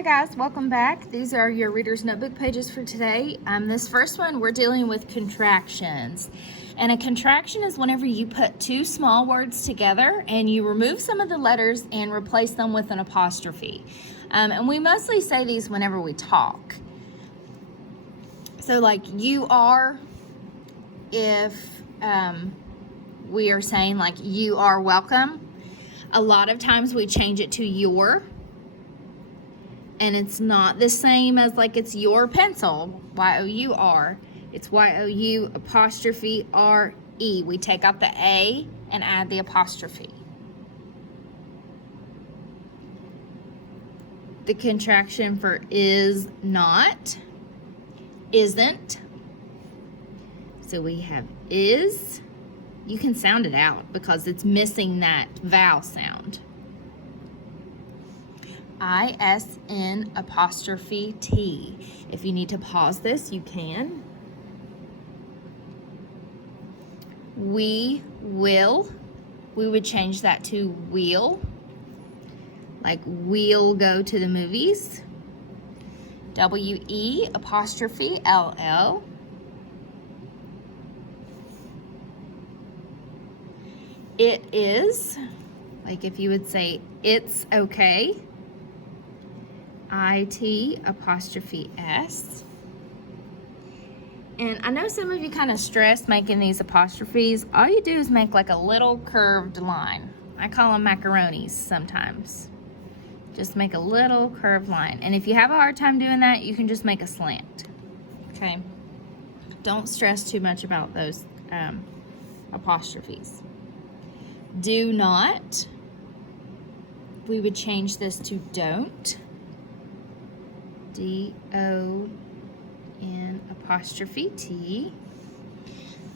Hi guys, welcome back. These are your Reader's Notebook pages for today. This first one, we're dealing with contractions. And a contraction is whenever you put two small words together and you remove some of the letters and replace them with an apostrophe. And we mostly say these whenever we talk. So like you are, if we are saying like you are welcome, a lot of times we change it to your. And it's not the same as like it's your pencil, Y-O-U-R. It's Y-O-U apostrophe R-E. We take out the A and add the apostrophe. The contraction for is not, isn't. So we have is. You can sound it out because it's missing that vowel sound. I-S-N apostrophe T. If you need to pause this, you can. We will. We would change that to will. Like we'll go to the movies. W-E apostrophe L-L. It is. Like if you would say it's okay. I-T apostrophe S. And I know some of you kind of stress making these apostrophes. All you do is make like a little curved line. I call them macaronis sometimes. Just make a little curved line. And if you have a hard time doing that, you can just make a slant. Okay? Don't stress too much about those apostrophes. Do not. We would change this to don't. D-O-N apostrophe T.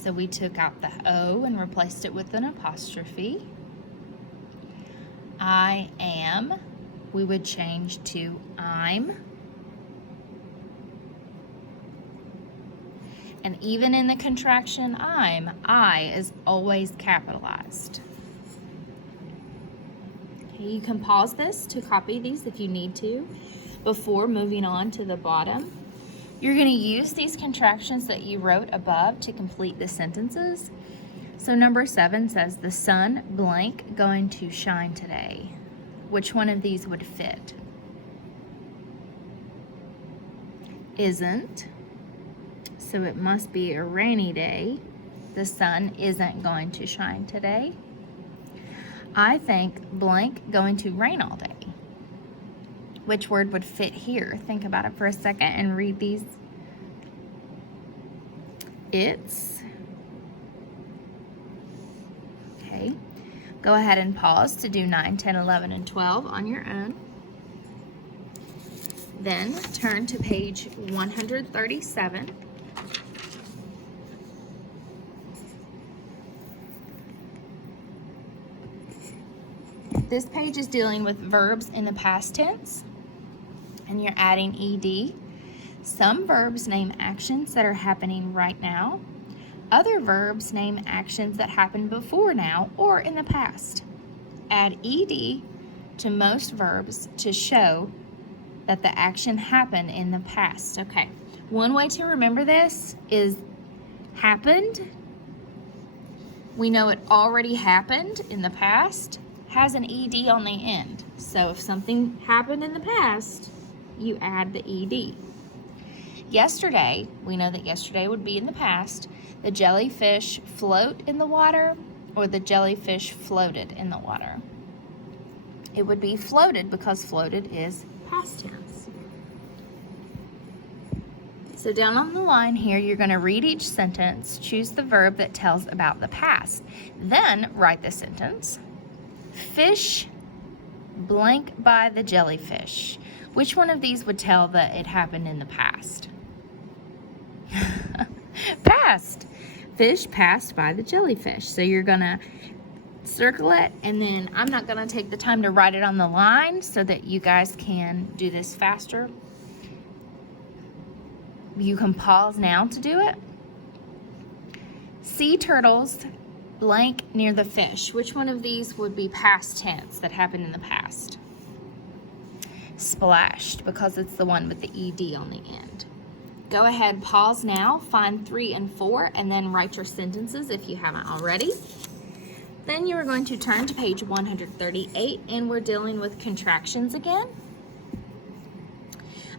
So we took out the O and replaced it with an apostrophe. I am. We would change to I'm. And even in the contraction I'm, I is always capitalized. Okay, you can pause this to copy these if you need to. Before moving on to the bottom, you're going to use these contractions that you wrote above to complete the sentences. So number 7 says, the sun blank going to shine today. Which one of these would fit? Isn't. So it must be a rainy day. The sun isn't going to shine today. I think blank going to rain all day. Which word would fit here? Think about it for a second and read these. It's. Okay. Go ahead and pause to do 9, 10, 11, and 12 on your own. Then turn to page 137. This page is dealing with verbs in the past tense. And you're adding ed. Some verbs name actions that are happening right now. Other verbs name actions that happened before now or in the past. Add ed to most verbs to show that the action happened in the past. Okay, one way to remember this is happened. We know it already happened in the past, has an ed on the end. So if something happened in the past, you add the ed. Yesterday, we know that yesterday would be in the past. The jellyfish float in the water, or the jellyfish floated in the water. It would be floated because floated is past tense. So down on the line here, you're going to read each sentence, choose the verb that tells about the past. Then write the sentence. Fish blank by the jellyfish. Which one of these would tell that it happened in the past? Past. Fish passed by the jellyfish. So you're going to circle it, and then I'm not going to take the time to write it on the line so that you guys can do this faster. You can pause now to do it. Sea turtles blank near the fish. Which one of these would be past tense that happened in the past? splashed because it's the one with the ED on the end. Go ahead, pause now, find 3 and 4, and then write your sentences if you haven't already. Then you are going to turn to page 138, and we're dealing with contractions again.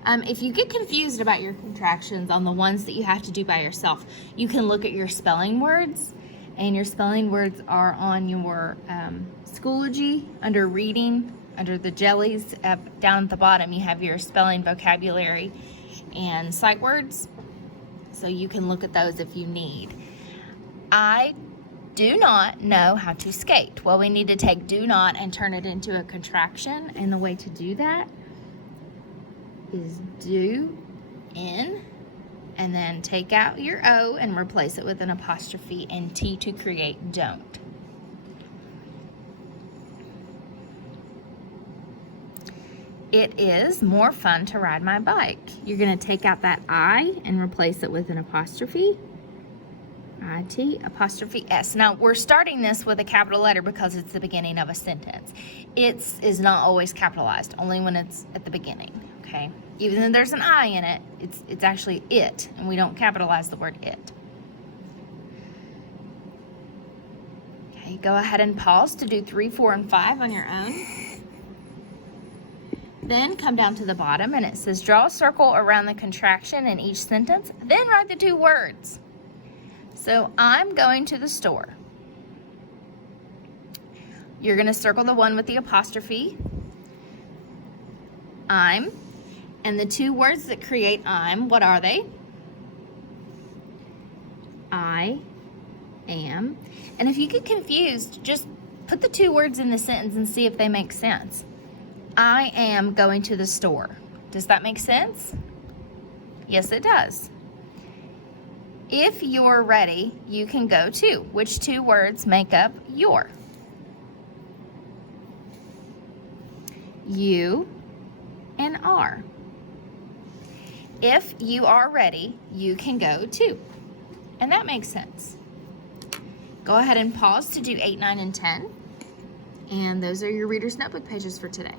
If you get confused about your contractions on the ones that you have to do by yourself, you can look at your spelling words, and your spelling words are on your Schoology under reading, under the jellies. Down at the bottom you have your spelling, vocabulary, and sight words, so you can look at those if you need. I do not know how to skate. Well, we need to take do not and turn it into a contraction, and the way to do that is do in, and then take out your O and replace it with an apostrophe and T to create don't. It is more fun to ride my bike. You're going to take out that I and replace it with an apostrophe. I-T, apostrophe S. Now, we're starting this with a capital letter because it's the beginning of a sentence. It's is not always capitalized, only when it's at the beginning, okay? Even though there's an I in it, it's actually it, and we don't capitalize the word it. Okay, go ahead and pause to do 3, 4, and 5 on your own. Then come down to the bottom, and it says draw a circle around the contraction in each sentence, then write the 2 words. So I'm going to the store. You're going to circle the one with the apostrophe, I'm, and the 2 words that create I'm, what are they? I am. And if you get confused, just put the 2 words in the sentence and see if they make sense. I am going to the store. Does that make sense? Yes, it does. If you're ready, you can go too. Which 2 words make up your? You and are. If you are ready, you can go too. And that makes sense. Go ahead and pause to do 8, 9, and 10. And those are your Reader's Notebook pages for today.